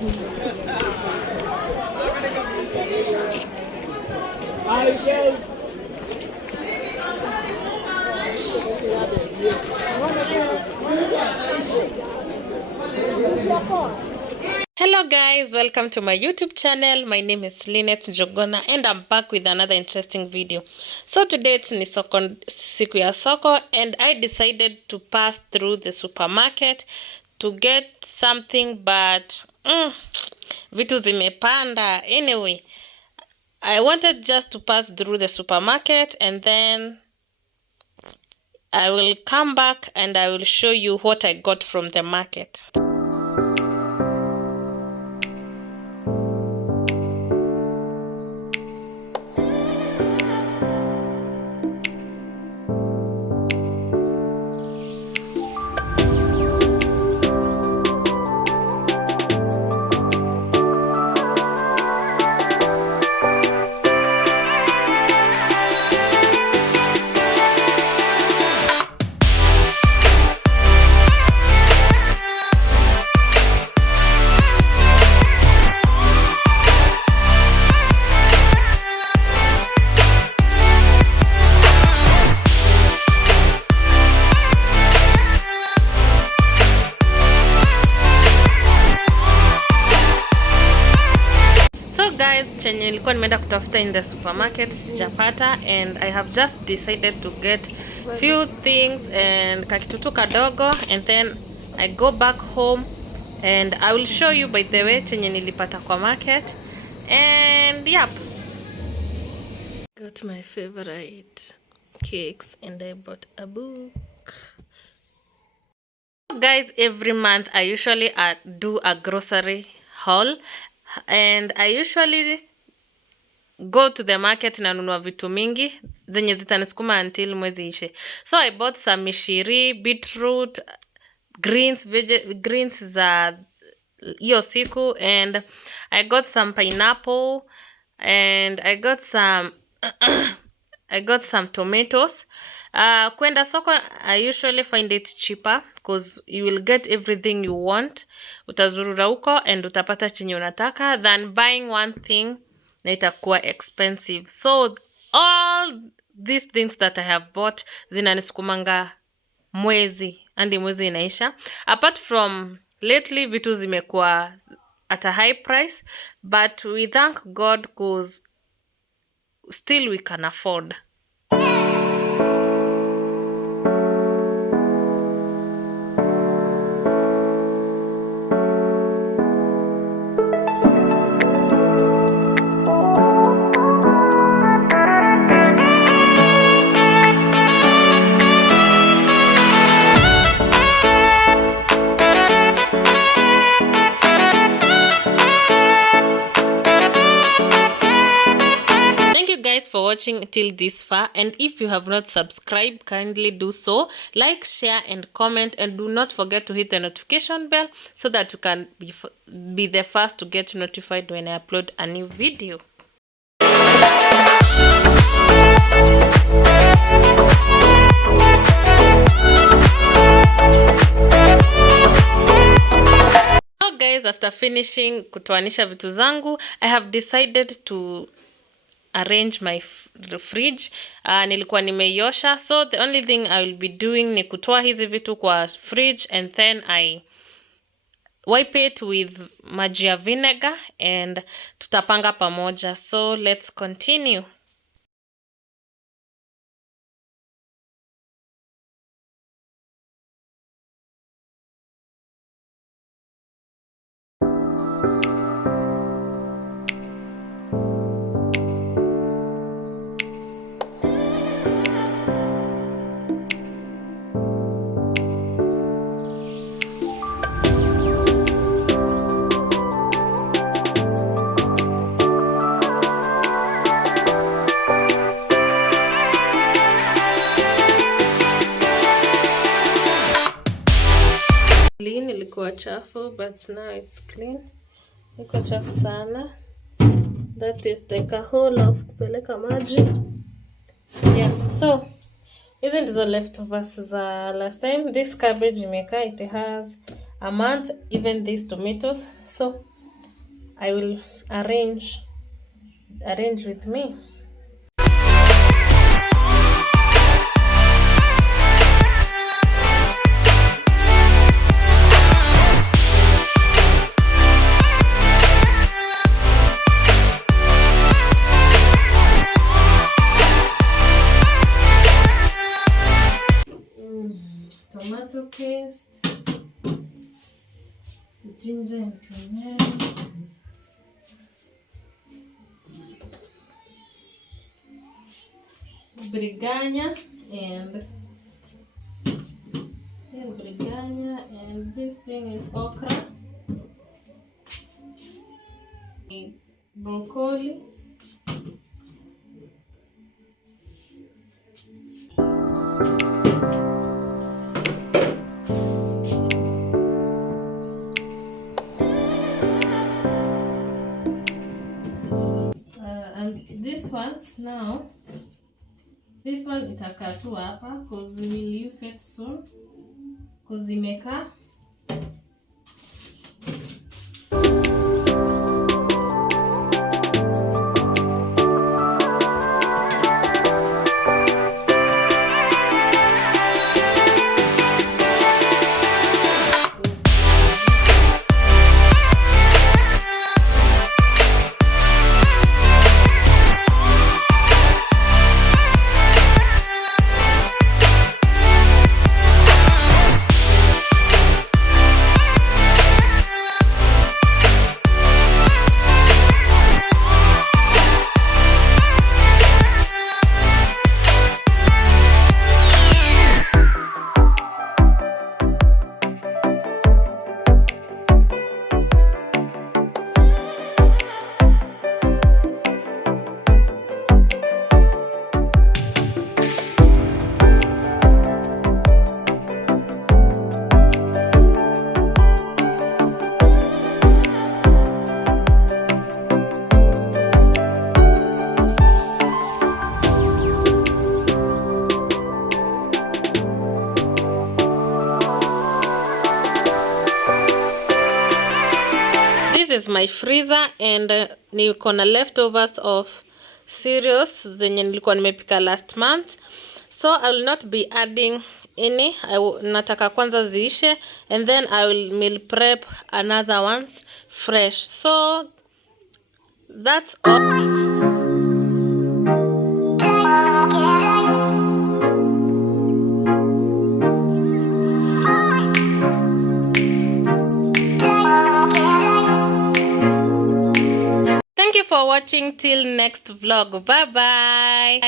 Hello guys, welcome to my YouTube channel. My name is Lynette Njogona and I'm back with another interesting video. So today it's siku ya soko and I decided to pass through the supermarket to get something, but vitu zimepanda. Anyway, I wanted just to pass through the supermarket and then I will come back and I will show you what I got from the market. Guys, chenye nilikuwa nimeenda kutafuta in the supermarket sijapata, and I have just decided to get few things and kakitutu kadogo, and then I go back home and I will show you by the way chenye nilipata kwa market. And yep, got my favorite cakes and I bought a book. Guys, every month I usually do a grocery haul, and I usually go to the market na nunua vitu mingi zenye zitanisukuma until mwezi ishe. So I bought some mishiri, beetroot, greens za hiyo siku, and I got some pineapple, and I got some I got some tomatoes. Kwenda soko, I usually find it cheaper because you will get everything you want. Utazurura huko and utapata chenye unataka than buying one thing na itakuwa expensive. So all these things that I have bought zinanisukumanga mwezi andi mwezi inaisha. Apart from lately vitu zimekuwa at a high price, but we thank God because still we can afford. For watching till this far, and if you have not subscribed, kindly do so. Like, share and comment, and do not forget to hit the notification bell so that you can be the first to get notified when I upload a new video. So guys, after finishing kutoanisha vitu zangu, I have decided to arrange my fridge. Nilikuwa nimeiosha, so the only thing I will be doing ni kutoa hizi vitu kwa fridge, and then I wipe it with maji ya vinegar and tutapanga pamoja. So let's continue. Ilikuwa chafu, but now it's clean. Ilikuwa chafu sana. That is like a whole of kupeleka maji. Yeah, so hizi ndizo leftovers za last time. This cabbage imeka, it has a month, even these tomatoes. So I will arrange with me. Tomato paste, ginger and turmeric, biryani and this thing is okra, broccoli, and this one itakaa tu hapa because we will use it soon because imekaa. This is my freezer and niko na leftovers of cereals zenye nilikuwa nimepika last month, so I will not be adding any. Nataka kwanza ziishe and then I will meal prep another ones fresh. So that's all. For watching till next vlog. Bye bye.